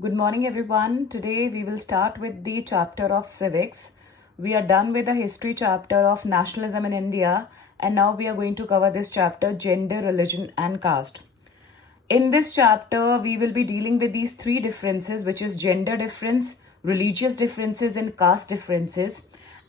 Good morning, everyone. Today we will start with the chapter of civics. We are done with the history chapter of nationalism in India, and now we are going to cover this chapter gender, religion, and caste. In this chapter, we will be dealing with these three differences, which is gender difference, religious differences, and caste differences.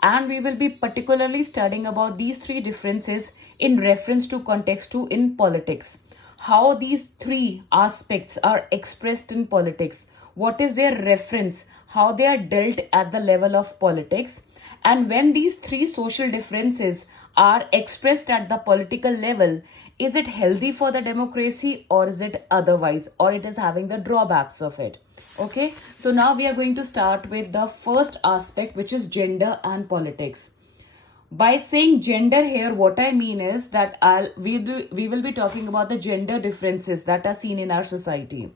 And we will be particularly studying about these three differences in reference to context two in politics. How these three aspects are expressed in politics, what is their reference, how they are dealt at the level of politics, and when these three social differences are expressed at the political level, is it healthy for the democracy or is it otherwise, or it is having the drawbacks of it? Okay, so now we are going to start with the first aspect, which is gender and politics. By saying gender here, what I mean is that we will be talking about the gender differences that are seen in our society.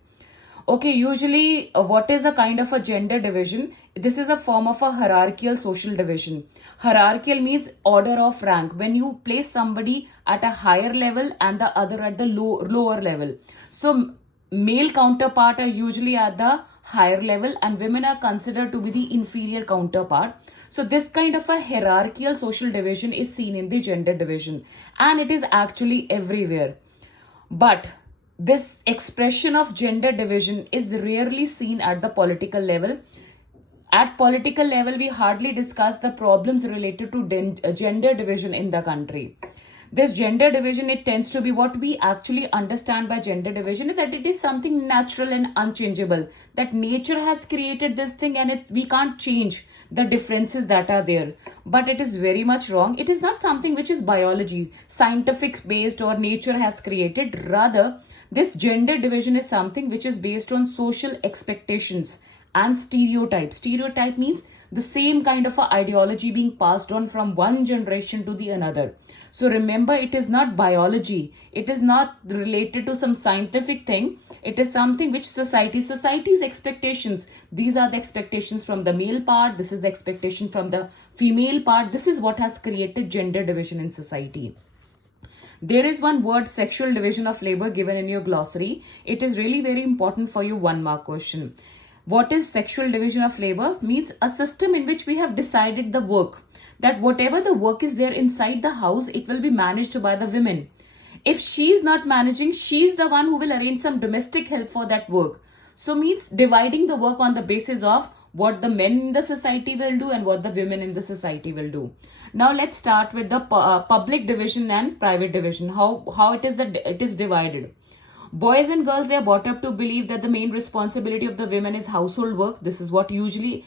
Okay, usually what is a kind of a gender division? This is a form of a hierarchical social division. Hierarchical means order of rank. When you place somebody at a higher level and the other at the lower level. So male counterpart are usually at the higher level and women are considered to be the inferior counterpart. So this kind of a hierarchical social division is seen in the gender division, and it is actually everywhere. But this expression of gender division is rarely seen at the political level. At political level, we hardly discuss the problems related to gender division in the country. This gender division, it tends to be, what we actually understand by gender division is that it is something natural and unchangeable, that nature has created this thing and we can't change the differences that are there. But it is very much wrong. It is not something which is biology, scientific based, or nature has created. Rather, this gender division is something which is based on social expectations and stereotypes. Stereotype means the same kind of a ideology being passed on from one generation to the another. So remember, it is not biology. It is not related to some scientific thing. It is something which society's expectations. These are the expectations from the male part. This is the expectation from the female part. This is what has created gender division in society. There is one word, sexual division of labor, given in your glossary. It is really very important for you 1 mark question. What is sexual division of labor? Means a system in which we have decided the work, that whatever the work is there inside the house, it will be managed by the women. If she is not managing, she is the one who will arrange some domestic help for that work. So means dividing the work on the basis of what the men in the society will do and what the women in the society will do. Now let's start with the public division and private division. How it is divided. Boys and girls, they are brought up to believe that the main responsibility of the women is household work. This is what usually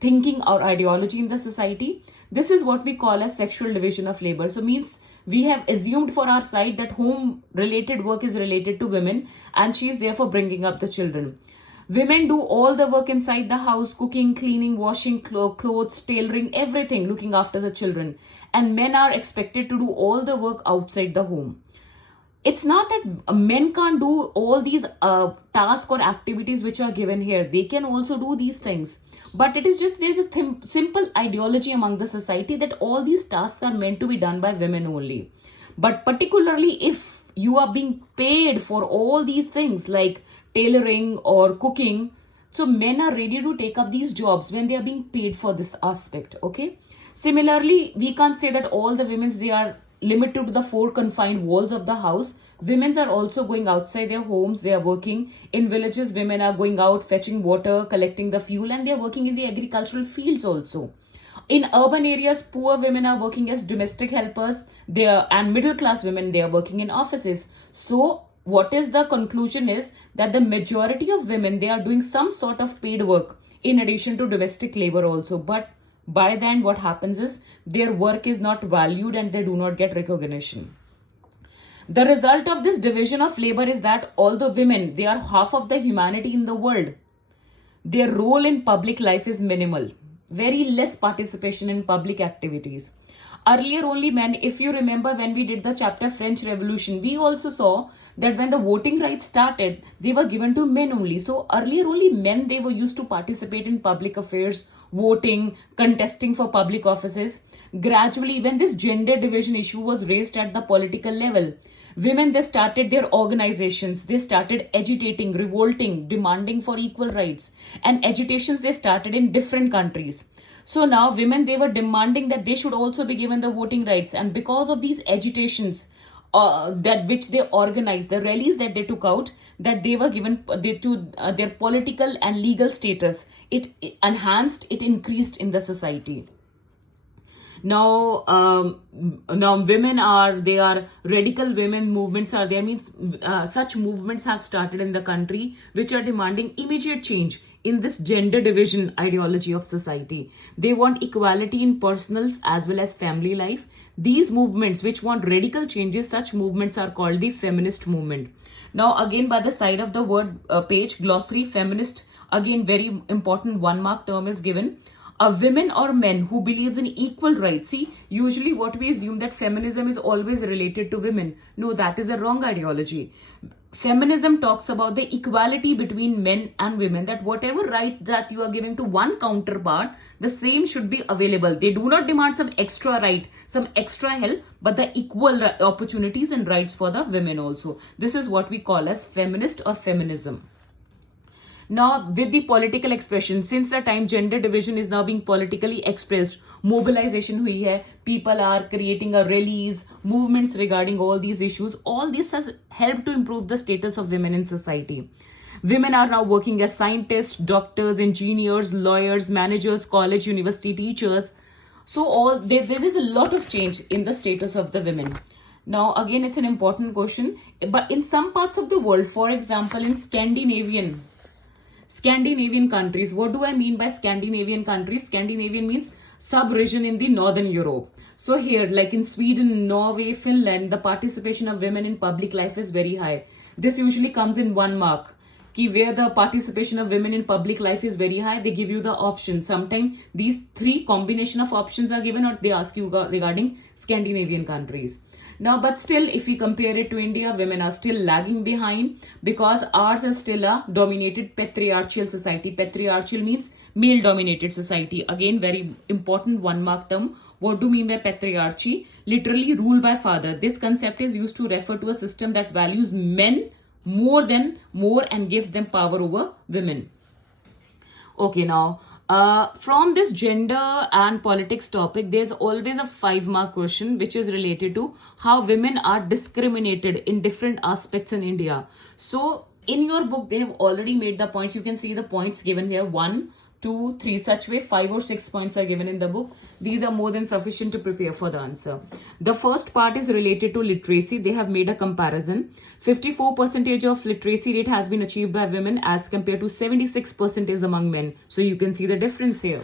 thinking or ideology in the society. This is what we call as sexual division of labor. So means we have assumed for our side that home related work is related to women and she is therefore bringing up the children. Women do all the work inside the house, cooking, cleaning, washing clothes, tailoring, everything, looking after the children. And men are expected to do all the work outside the home. It's not that men can't do all these tasks or activities which are given here. They can also do these things. But it is just, there's a simple ideology among the society that all these tasks are meant to be done by women only. But particularly if you are being paid for all these things like tailoring or cooking, so men are ready to take up these jobs when they are being paid for this aspect. Okay. Similarly, we can't say that all the women, they are limited to the 4 confined walls of the house. Women are also going outside their homes. They are working in villages. Women are going out fetching water, collecting the fuel, and they are working in the agricultural fields also. In urban areas, poor women are working as domestic helpers. And middle class women, they are working in offices. So what is the conclusion is that the majority of women, they are doing some sort of paid work in addition to domestic labor also. But by then what happens is their work is not valued and they do not get recognition. The result of this division of labor is that although women, they are half of the humanity in the world, their role in public life is minimal. Very less participation in public activities. Earlier only men, if you remember when we did the chapter French Revolution, we also saw that when the voting rights started, they were given to men only. So earlier only men, they were used to participate in public affairs, voting, contesting for public offices. Gradually, when this gender division issue was raised at the political level, Women, they started their organizations, they started agitating, revolting, demanding for equal rights. And agitations, they started in different countries. So now women, they were demanding that they should also be given the voting rights. And because of these agitations, that which they organized, the rallies that they took out, that they were given to their political and legal status, it enhanced, it increased in the society. Now women are, they are radical women movements are there, means such movements have started in the country which are demanding immediate change in this gender division ideology of society. They want equality in personal as well as family life. These movements which want radical changes, such movements are called the feminist movement. Now again, by the side of the word page, glossary, feminist, again very important 1 mark term is given. A women or men who believes in equal rights. See, usually what we assume that feminism is always related to women. No, that is a wrong ideology. Feminism talks about the equality between men and women, that whatever right that you are giving to one counterpart, the same should be available. They do not demand some extra right, some extra help, but the equal opportunities and rights for the women also. This is what we call as feminist or feminism. Now, with the political expression, since the time gender division is now being politically expressed, mobilization hui hai, people are creating a rallies, movements regarding all these issues. All this has helped to improve the status of women in society. Women are now working as scientists, doctors, engineers, lawyers, managers, college, university teachers. So there is a lot of change in the status of the women. Now, again, it's an important question. But in some parts of the world, for example, in Scandinavian countries. What do I mean by Scandinavian countries? Scandinavian means sub-region in the Northern Europe. So here, like in Sweden, Norway, Finland, the participation of women in public life is very high. This usually comes in 1 mark. Where the participation of women in public life is very high, they give you the option. Sometimes these 3 combination of options are given, or they ask you regarding Scandinavian countries. Now, but still, if we compare it to India, women are still lagging behind, because ours is still a dominated patriarchal society. Patriarchal means male dominated society. Again, very important 1 mark term. What do you mean by patriarchy? Literally rule by father. This concept is used to refer to a system that values men more and gives them power over women. Okay, now from this gender and politics topic, there's always a 5-mark question which is related to how women are discriminated in different aspects in India. So in your book, they have already made the points. You can see the points given here, 1, 2, 3, such way 5 or 6 points are given in the book. These are more than sufficient to prepare for the answer. The first part is related to literacy. They have made a comparison. 54% of literacy rate has been achieved by women as compared to 76% among men. So you can see the difference here.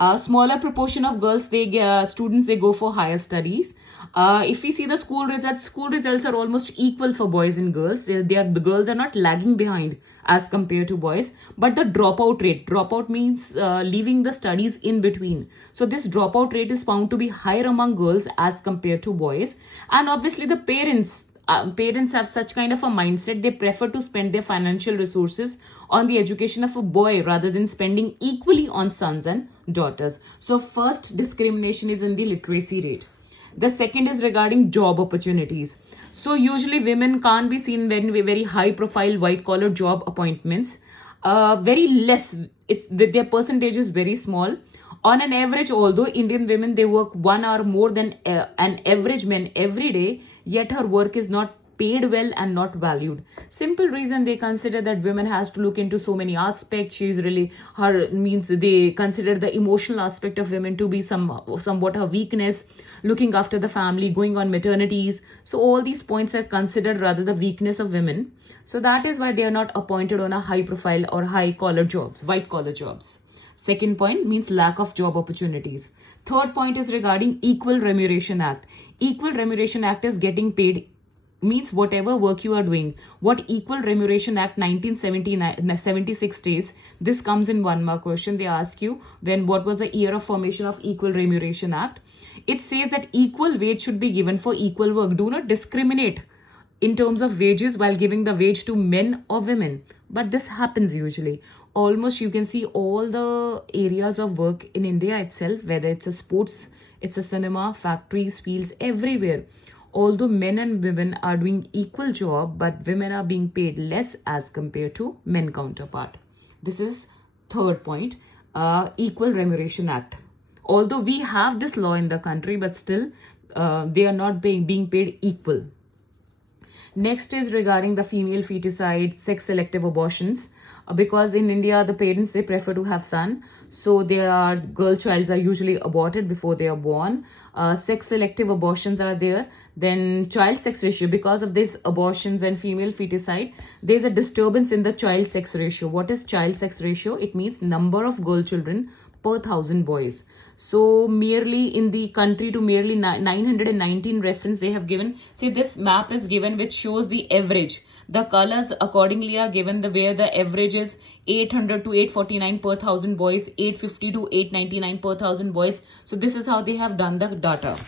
A smaller proportion of girls, students, they go for higher studies. If we see the school results are almost equal for boys and girls. The girls are not lagging behind as compared to boys. But the dropout means leaving the studies in between. So this dropout rate is found to be higher among girls as compared to boys. And obviously the parents have such kind of a mindset. They prefer to spend their financial resources on the education of a boy rather than spending equally on sons and daughters. So first discrimination is in the literacy rate. The second is regarding job opportunities. So usually women can't be seen in very high profile white collar job appointments. Very less. Their percentage is very small. On an average, although Indian women, they work 1 hour more than an average man every day, yet her work is not paid well and not valued. Simple reason, they consider that women has to look into so many aspects. They consider the emotional aspect of women to be somewhat a weakness, looking after the family, going on maternities. So all these points are considered rather the weakness of women. So that is why they are not appointed on a high profile or high collar jobs, white collar jobs. Second point means lack of job opportunities. Third point is regarding Equal Remuneration Act. Equal Remuneration Act is getting paid, means whatever work you are doing. What Equal Remuneration Act 1976 states, this comes in 1 mark question. They ask you what was the year of formation of Equal Remuneration Act. It says that equal wage should be given for equal work. Do not discriminate in terms of wages while giving the wage to men or women. But this happens usually. Almost you can see all the areas of work in India itself, whether it's a sports, it's a cinema, factories, fields, everywhere. Although men and women are doing equal job, but women are being paid less as compared to men counterpart. This is third point, Equal Remuneration Act. Although we have this law in the country, but still they are not being paid equal. Next is regarding the female feticide, sex selective abortions. Because in India, the parents, they prefer to have son. So there are girl childs are usually aborted before they are born. Sex selective abortions are there. Then child sex ratio, because of these abortions and female feticide, there's a disturbance in the child sex ratio. What is child sex ratio? It means number of girl children per 1,000 boys. So merely in the country to merely 919 reference they have given. See, this map is given which shows the average. The colors accordingly are given where the average is 800 to 849 per 1,000 boys, 850 to 899 per 1,000 boys. So this is how they have done the data.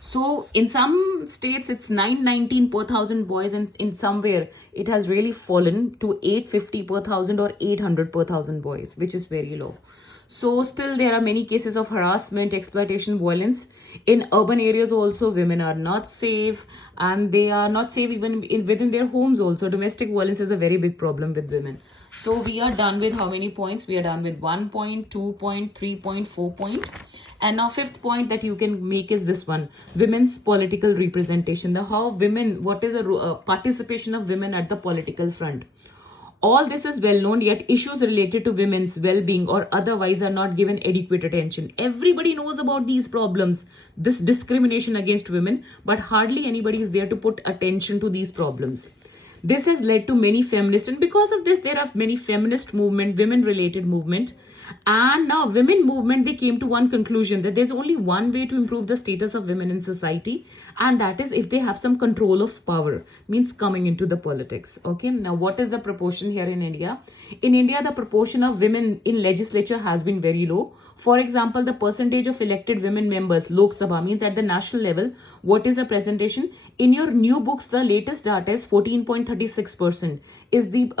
So in some states it's 919 per 1,000 boys, and in somewhere it has really fallen to 850 per 1,000 or 800 per 1,000 boys, which is very low. So still there are many cases of harassment, exploitation, violence. In urban areas also, women are not safe, and they are not safe even within their homes also. Domestic violence is a very big problem with women. So we are done with how many points? We are done with 1 point, 2 point, 3 point, 4 point. And now fifth point that you can make is this one, women's political representation. What is a participation of women at the political front. All this is well known, yet issues related to women's well-being or otherwise are not given adequate attention. Everybody knows about these problems, this discrimination against women, but hardly anybody is there to put attention to these problems. This has led to many feminists, and because of this, there are many feminist movement, women-related movement. And now women movement, they came to one conclusion, that there's only one way to improve the status of women in society, and that is if they have some control of power, means coming into the politics. Okay, now what is the proportion here in India? In India, the proportion of women in legislature has been very low. For example, the percentage of elected women members, Lok Sabha, means at the national level, what is the presentation? In your new books, the latest data is 14.36% is the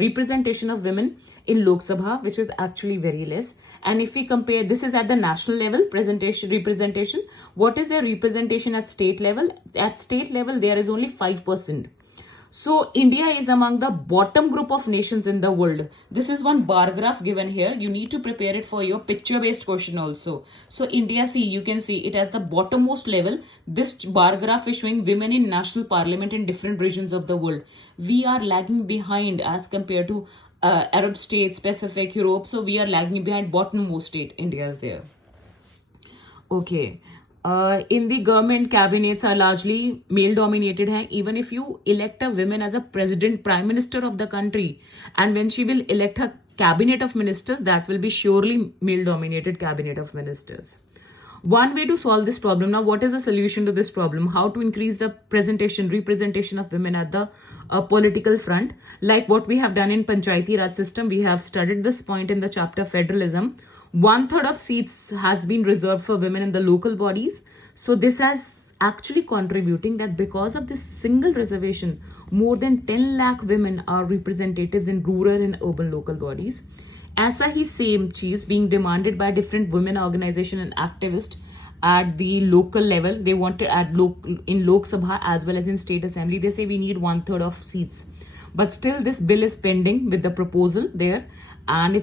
representation of women in Lok Sabha, which is actually very less. And if we compare, this is at the national level representation. What is their representation at state level? At state level, there is only 5%. So India is among the bottom group of nations in the world. This is one bar graph given here. You need to prepare it for your picture-based question also. So India, see, you can see it at the bottommost level. This bar graph is showing women in national parliament in different regions of the world. We are lagging behind as compared to Arab states, Pacific, Europe. So we are lagging behind bottommost state. India is there. Okay. In the government, cabinets are largely male dominated. Even if you elect a woman as a president, prime minister of the country, and when she will elect her cabinet of ministers, that will be surely male dominated cabinet of ministers. One way to solve this problem. Now, what is the solution to this problem? How to increase the representation of women at the political front? Like what we have done in Panchayati Raj system, we have studied this point in the chapter Federalism. 1/3 of seats has been reserved for women in the local bodies. So this has actually contributing that because of this single reservation, more than 10 lakh women are representatives in rural and urban local bodies. ऐसा ही same चीज being demanded by different women organization and activists at the local level. They want to add in Lok Sabha as well as in state assembly. They say we need 1/3 of seats, but still this bill is pending with the proposal there, and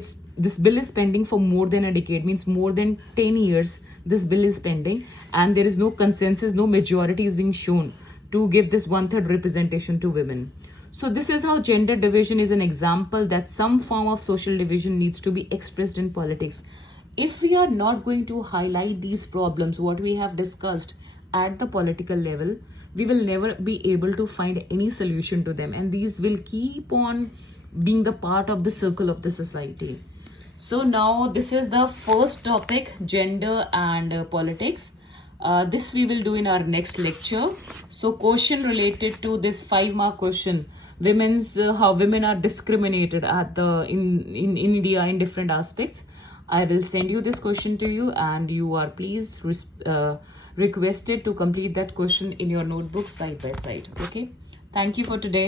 this bill is pending for more than a decade, means more than 10 years this bill is pending, and there is no consensus, no majority is being shown to give this 1/3 representation to women. So this is how gender division is an example that some form of social division needs to be expressed in politics. If we are not going to highlight these problems, what we have discussed at the political level, we will never be able to find any solution to them, and these will keep on being the part of the circle of the society. So now this is the first topic, gender and politics. This we will do in our next lecture. So question related to this 5-mark question, how women are discriminated at in India in different aspects. I will send you this question to you, and you are please requested to complete that question in your notebook side by side. Okay, thank you for today.